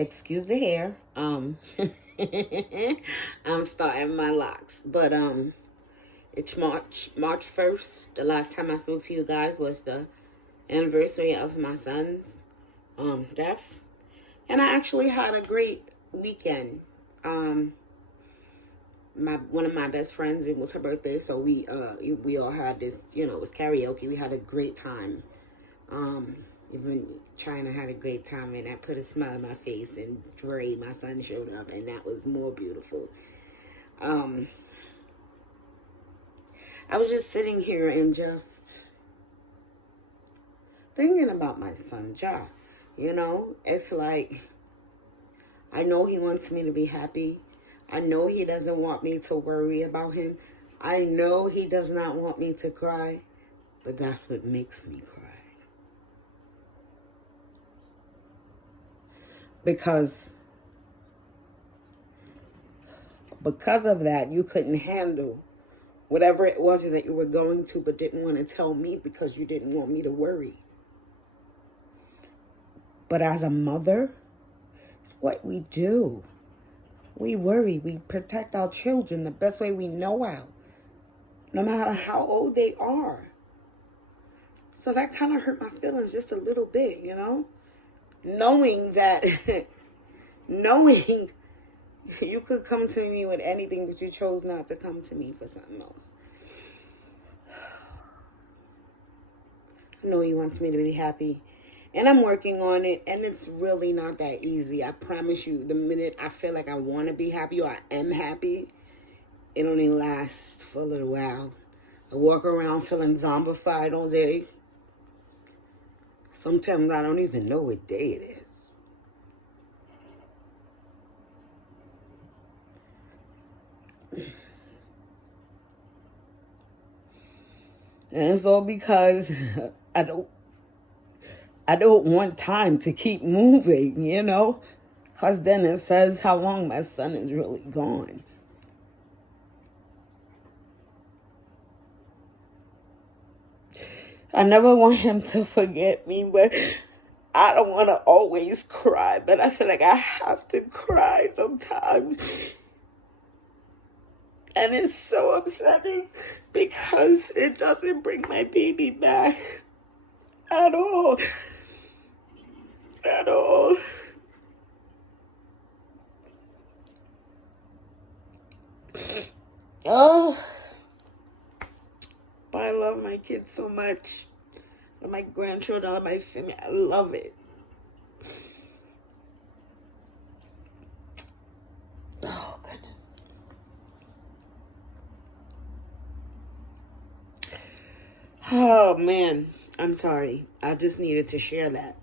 Excuse the hair. I'm starting my locks, but it's March 1st. The last time I spoke to you guys was the anniversary of my son's death, and I actually had a great weekend. My one of my best friends, it was her birthday, so we all had this, it was karaoke. We had a great time. Even China had a great time, and that put a smile on my face. And Dre, my son, showed up, and that was more beautiful. I was just sitting here and just thinking about my son, Ja. It's like, I know he wants me to be happy. I know he doesn't want me to worry about him. I know he does not want me to cry, but that's what makes me cry. Because of that, you couldn't handle whatever it was that you were going to, but didn't want to tell me because you didn't want me to worry. But as a mother, it's what we do. We worry. We protect our children the best way we know how, no matter how old they are. So that kind of hurt my feelings just a little bit, knowing that, knowing you could come to me with anything, but you chose not to come to me for something else. I know he wants me to be happy, and I'm working on it, and it's really not that easy. I promise you, the minute I feel like I want to be happy or I am happy, it only lasts for a little while. I walk around feeling zombified all day. Sometimes I don't even know what day it is. And it's all because I don't want time to keep moving, because then it says how long my son is really gone. I never want him to forget me, but I don't want to always cry, but I feel like I have to cry sometimes. And it's so upsetting because it doesn't bring my baby back at all. At all. Oh, but I love my kids so much. I love my grandchildren, I love my family. I love it. Oh, goodness. Oh, man. I'm sorry. I just needed to share that.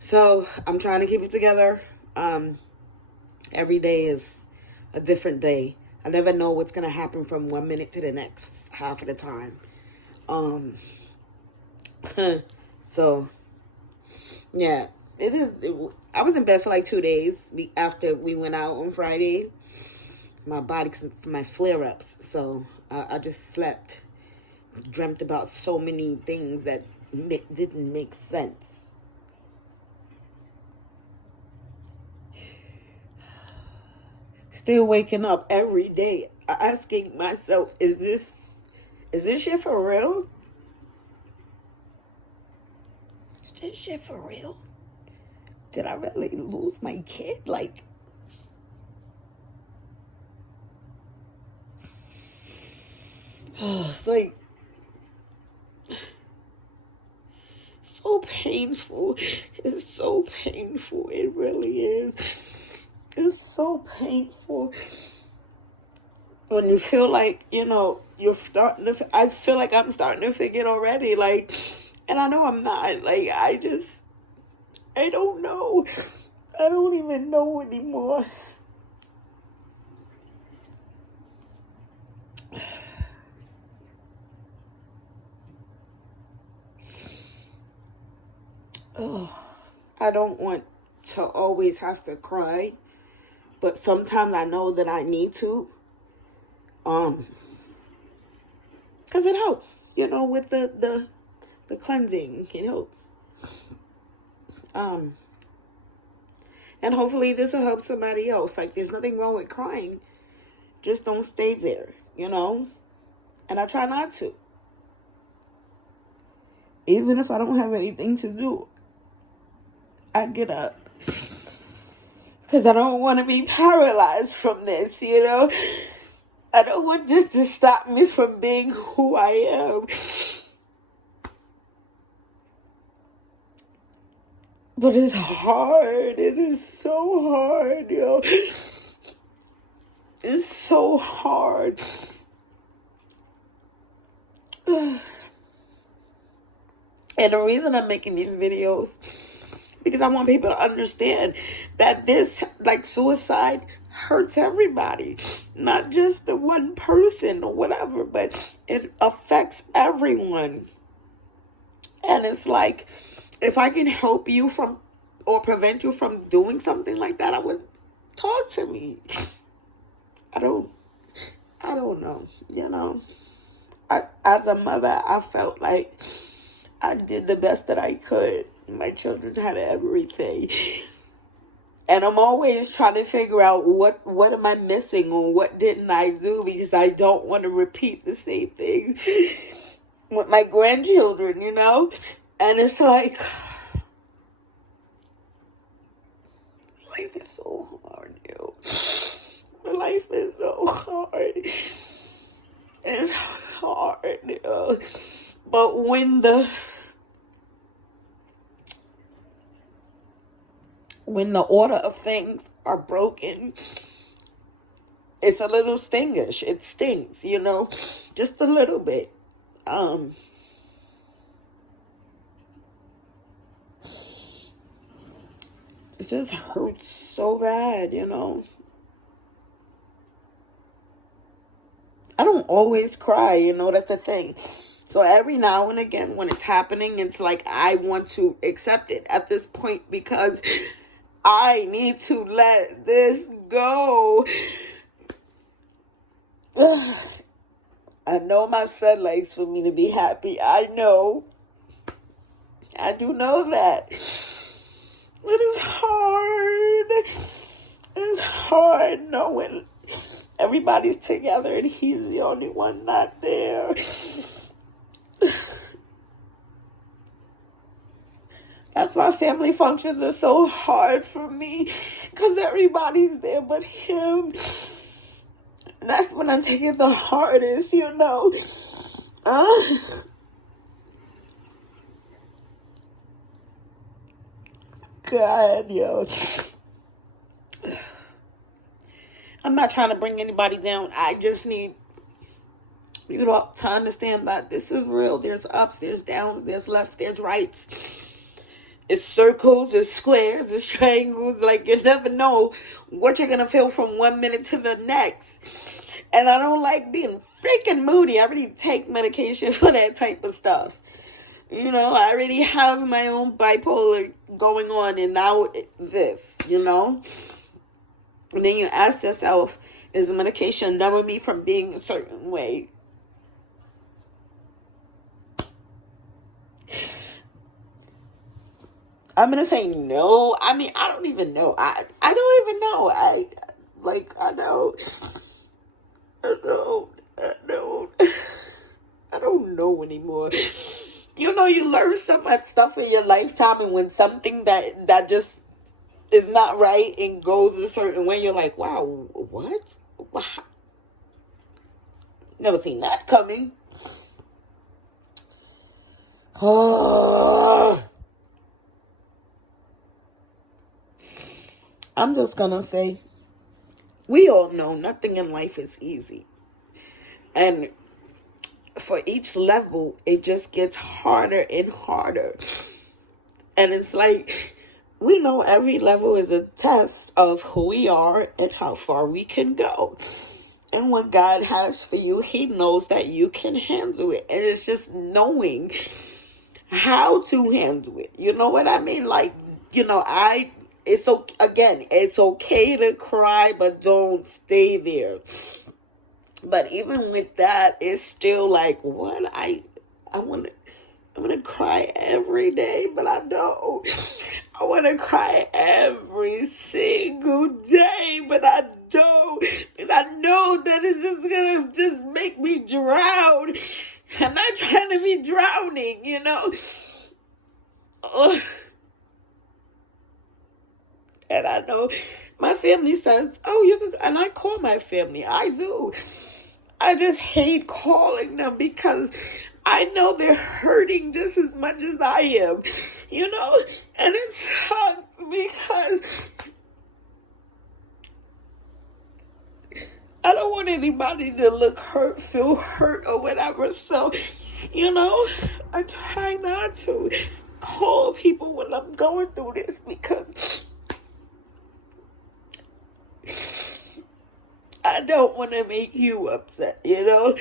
So I'm trying to keep it together. Every day is a different day. I never know what's going to happen from 1 minute to the next half of the time. So, yeah, I was in bed for like 2 days after we went out on Friday. My body, my flare-ups. So I just slept. Dreamt about so many things that didn't make sense. Still waking up every day asking myself, is this shit for real? Is this shit for real? Did I really lose my kid? Like, it's like so painful. It's so painful. It really is. It's so painful when you feel like, you're starting to, I feel like I'm starting to forget already, like, and I know I'm not, like, I don't know. I don't even know anymore. Oh, I don't want to always have to cry, but sometimes I know that I need to, because it helps, with the cleansing. It helps. And hopefully this will help somebody else. Like, there's nothing wrong with crying. Just don't stay there, you know? And I try not to. Even if I don't have anything to do, I get up. Because I don't want to be paralyzed from this, you know? I don't want this to stop me from being who I am. But it's hard. It is so hard, yo. It's so hard. And the reason I'm making these videos, because I want people to understand that this, like, suicide hurts everybody. Not just the one person or whatever, but it affects everyone. And it's like, if I can help you from, or prevent you from doing something like that, I would talk to me. I don't know, you know. As a mother, I felt like I did the best that I could. My children had everything. And I'm always trying to figure out what am I missing or what didn't I do, because I don't want to repeat the same things with my grandchildren, you know? And it's like, life is so hard, yo. Life is so hard. It's hard, yo. But when the order of things are broken, it's a little stingish. It stings, you know, just a little bit. It just hurts so bad, you know. I don't always cry, you know, that's the thing. So every now and again when it's happening, it's like I want to accept it at this point, because I need to let this go. I know my son likes for me to be happy. I know. I do know that. It is hard. It's hard knowing everybody's together and he's the only one not there. That's why family functions are so hard for me, because everybody's there but him. And that's when I'm taking the hardest, you know. God, yo. I'm not trying to bring anybody down. I just need you to understand that this is real. There's ups, there's downs, there's left, there's rights. It's circles, it's squares, it's triangles. Like, you never know what you're going to feel from one minute to the next. And I don't like being freaking moody. I already take medication for that type of stuff. You know, I already have my own bipolar going on, and now this, you know. And then you ask yourself, is the medication numbing me from being a certain way? I'm going to say no. I mean, I don't even know. I don't even know. I don't know anymore. You know, you learn so much stuff in your lifetime, and when something that just is not right and goes a certain way, you're like, wow, what? Wow. Never seen that coming. I'm just gonna say, we all know nothing in life is easy. And for each level, it just gets harder and harder. And it's like, we know every level is a test of who we are and how far we can go. And what God has for you, He knows that you can handle it. And it's just knowing how to handle it. You know what I mean? Like, you know, it's okay to cry, but don't stay there. But even with that, it's still like, what? I want to cry every day, but I don't. I want to cry every single day, but I don't, because I know that it's just going to just make me drown. I'm not trying to be drowning, you know? Ugh. And I know my family says, oh, you can, and I call my family. I do. I just hate calling them because I know they're hurting just as much as I am, you know? And it sucks because I don't want anybody to look hurt, feel hurt, or whatever. So, you know, I try not to call people when I'm going through this because I don't want to make you upset, you know?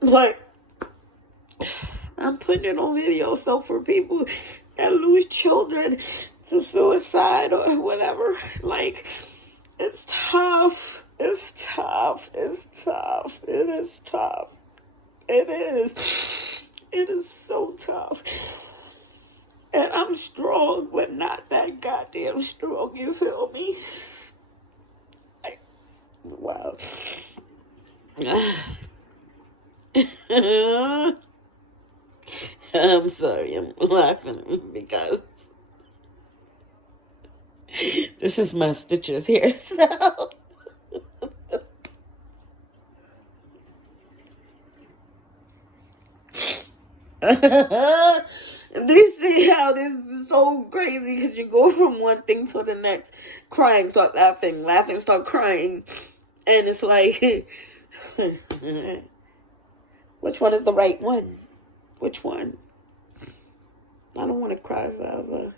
But I'm putting it on video, so for people that lose children to suicide or whatever, like, it's tough. It's tough. It's tough. It is tough. It is. It is so tough. And I'm strong, but not that goddamn strong, you feel me? Like, wow. I'm sorry, I'm laughing because this is my stitches here, so. Do you see how this is so crazy? Because you go from one thing to the next. Crying, start laughing. Laughing, start crying. And it's like, which one is the right one? Which one? I don't want to cry forever.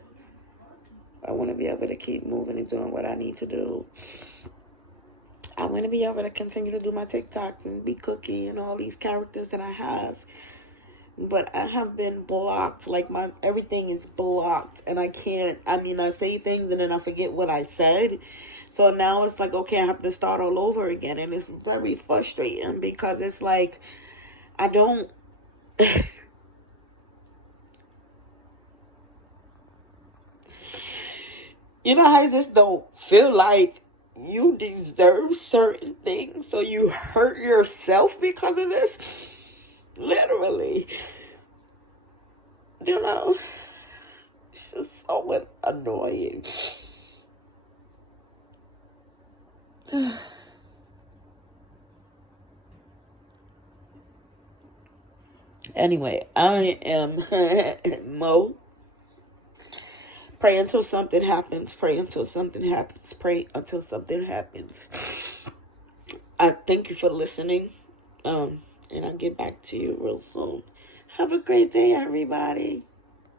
I want to be able to keep moving and doing what I need to do. I want to be able to continue to do my TikToks and be Cookie and all these characters that I have. But I have been blocked. Like, my everything is blocked. And I can't, I say things and then I forget what I said. So now it's like, okay, I have to start all over again. And it's very frustrating because it's like, I don't... You know how I just don't feel like you deserve certain things, so you hurt yourself because of this? Literally. You know? It's just so annoying. Anyway, I am Mo. Pray until something happens. Pray until something happens. Pray until something happens. I thank you for listening. And I'll get back to you real soon. Have a great day, everybody.